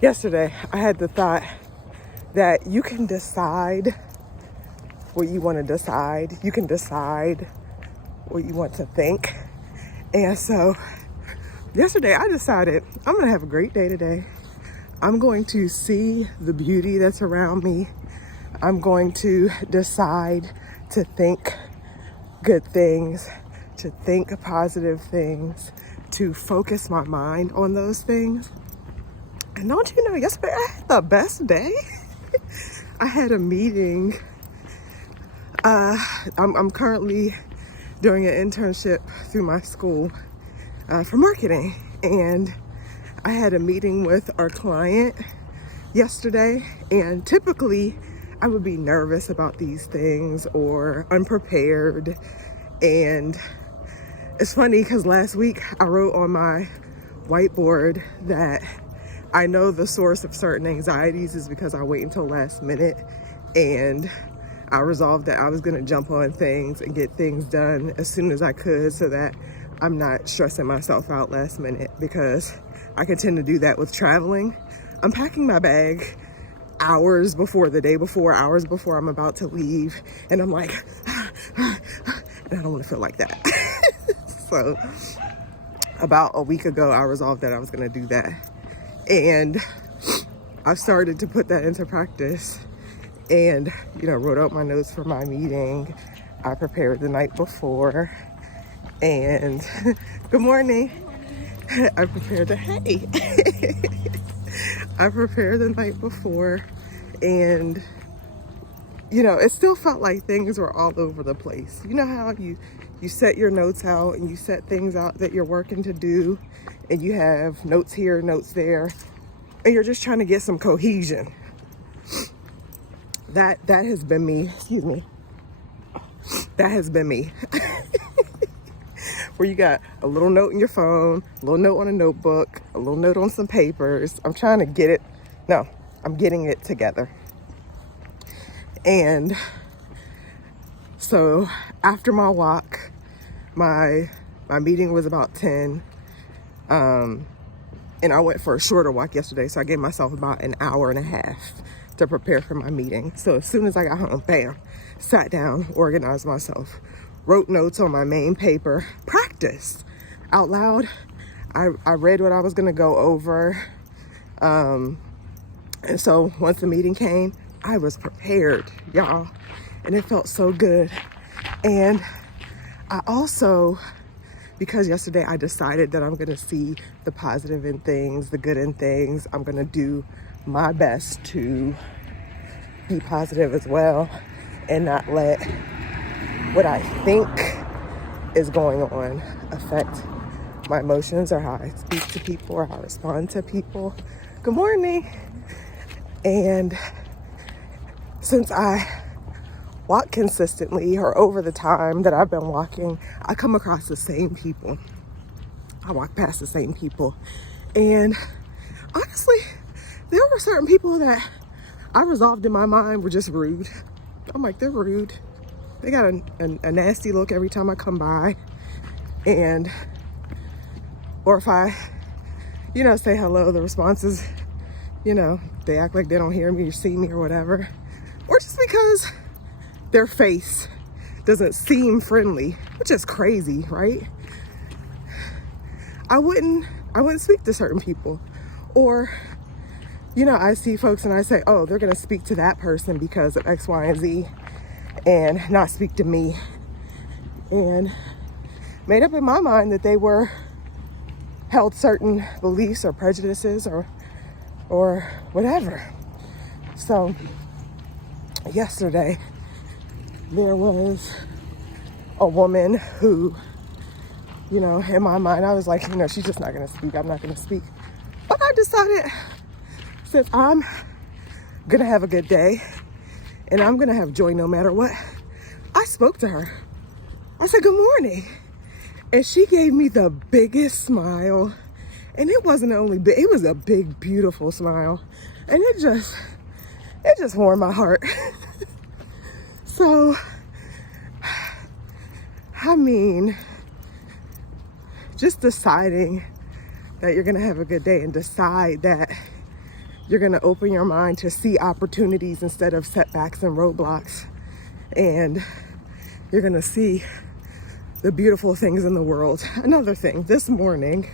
Yesterday, I had the thought that you can decide what you want to decide. You can decide what you want to think. And so yesterday I decided I'm going to have a great day today. I'm going to see the beauty that's around me. I'm going to decide to think good things, to think positive things, to focus my mind on those things. And don't you know, yesterday I had the best day. I had a meeting. I'm currently doing an internship through my school for marketing. And I had a meeting with our client yesterday. And typically I would be nervous about these things or unprepared. And it's funny because last week I wrote on my whiteboard that I know the source of certain anxieties is because I wait until last minute, and I resolved that I was gonna jump on things and get things done as soon as I could so that I'm not stressing myself out last minute, because I can tend to do that with traveling. I'm packing my bag hours before the day before, hours before I'm about to leave, and I'm like, and I don't wanna feel like that. So about a week ago, I resolved that I was gonna do that. And I started to put that into practice and, wrote out my notes for my meeting. I prepared the night before, and good morning. I prepared I prepared the night before, and it still felt like things were all over the place. You know how you set your notes out and you set things out that you're working to do, and you have notes here, notes there, and you're just trying to get some cohesion. That has been me. Excuse me. That has been me. Where you got a little note in your phone, a little note on a notebook, a little note on some papers. I'm trying to get it. No, I'm getting it together. And so after my walk, my meeting was about 10. And I went for a shorter walk yesterday, so I gave myself about an hour and a half to prepare for my meeting. So as soon as I got home, bam, sat down, organized myself, wrote notes on my main paper, practiced out loud. I read what I was gonna go over. And so once the meeting came, I was prepared, y'all, and it felt so good. And I also, because yesterday I decided that I'm gonna see the positive in things, the good in things, I'm gonna do my best to be positive as well and not let what I think is going on affect my emotions or how I speak to people or how I respond to people. Good morning. And since I walk consistently, or over the time that I've been walking, I come across the same people. I walk past the same people. And honestly, there were certain people that I resolved in my mind were just rude. I'm like, they're rude. They got a nasty look every time I come by. And, or if I, say hello, the response is, they act like they don't hear me or see me or whatever. Or just because their face doesn't seem friendly, which is crazy, right? I wouldn't speak to certain people. Or, I see folks and I say, oh, they're gonna speak to that person because of X, Y, and Z, and not speak to me. And made up in my mind that they were held certain beliefs or prejudices or whatever. So yesterday, there was a woman who, in my mind, I was like, she's just not gonna speak. I'm not gonna speak. But I decided, since I'm gonna have a good day and I'm gonna have joy no matter what, I spoke to her. I said, good morning. And she gave me the biggest smile. And it wasn't only big, it was a big, beautiful smile. And it just warmed my heart. So, I mean, just deciding that you're gonna have a good day and decide that You're going to open your mind to see opportunities instead of setbacks and roadblocks. And you're going to see the beautiful things in the world. Another thing, this morning,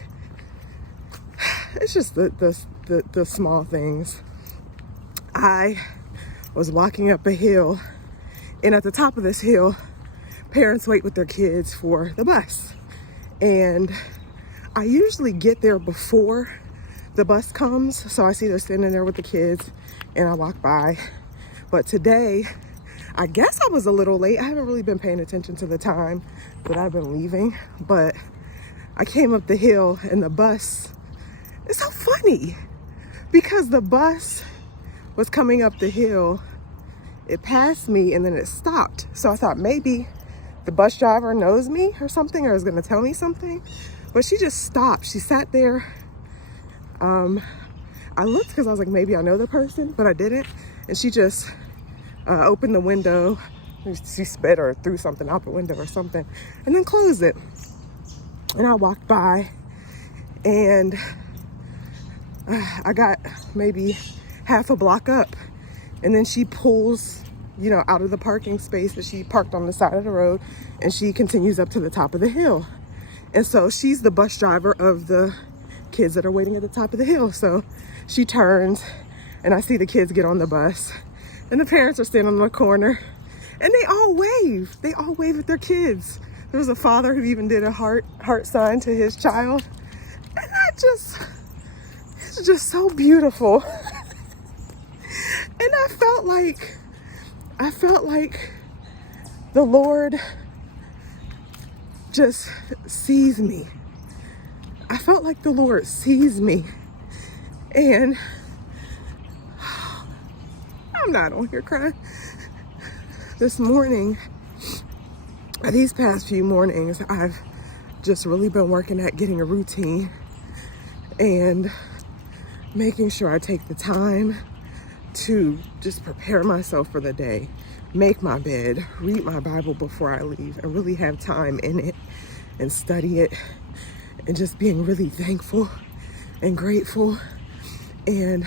it's just the small things. I was walking up a hill, and at the top of this hill, parents wait with their kids for the bus. And I usually get there before the bus comes, so I see they're standing there with the kids, and I walk by. But today, I guess I was a little late. I haven't really been paying attention to the time that I've been leaving, but I came up the hill, and the bus, it's so funny because the bus was coming up the hill, it passed me, and then it stopped. So I thought maybe the bus driver knows me or something, or is gonna tell me something, but she just stopped. She sat there. I looked because I was like, maybe I know the person, but I didn't. And she just opened the window. She spit or threw something out the window or something, and then closed it. And I walked by, and I got maybe half a block up, and then she pulls, you know, out of the parking space that she parked on the side of the road, and she continues up to the top of the hill. And so she's the bus driver of the kids that are waiting at the top of the hill. So she turns, and I see the kids get on the bus, and the parents are standing on the corner, and they all wave. They all wave at their kids. There was a father who even did a heart sign to his child. And it's just so beautiful. And I felt like the Lord just sees me. I felt like the Lord sees me. And I'm not on here crying. This morning, these past few mornings, I've just really been working at getting a routine and making sure I take the time to just prepare myself for the day, make my bed, read my Bible before I leave, and really have time in it and study it, and just being really thankful and grateful. And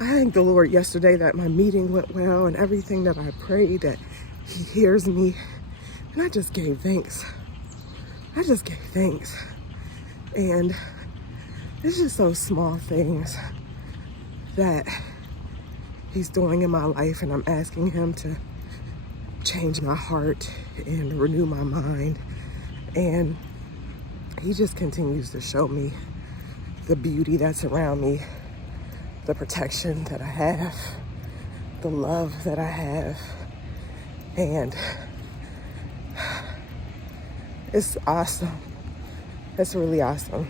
I thank the Lord yesterday that my meeting went well, and everything that I prayed, that He hears me. And I just gave thanks. And it's just those small things that He's doing in my life, and I'm asking Him to change my heart and renew my mind. And He just continues to show me the beauty that's around me, the protection that I have, the love that I have. And it's awesome. It's really awesome.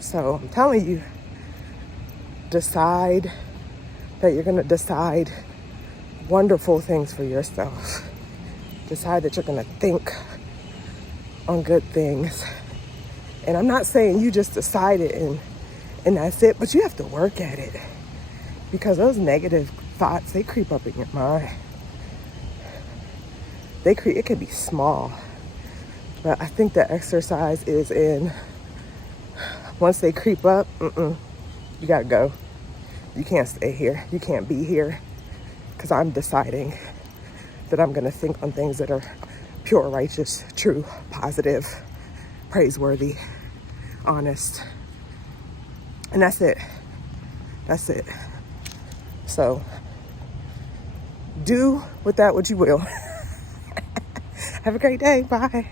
So I'm telling you, decide that you're going to decide wonderful things for yourself. Decide that you're going to think on good things. And I'm not saying you just decide it and that's it, but you have to work at it, because those negative thoughts, they creep up in your mind. It could be small, but I think the exercise is in, once they creep up, you gotta go. You can't stay here. You can't be here, because I'm deciding that I'm gonna think on things that are pure, righteous, true, positive, praiseworthy, honest. And that's it. So do with that what you will. Have a great day. Bye.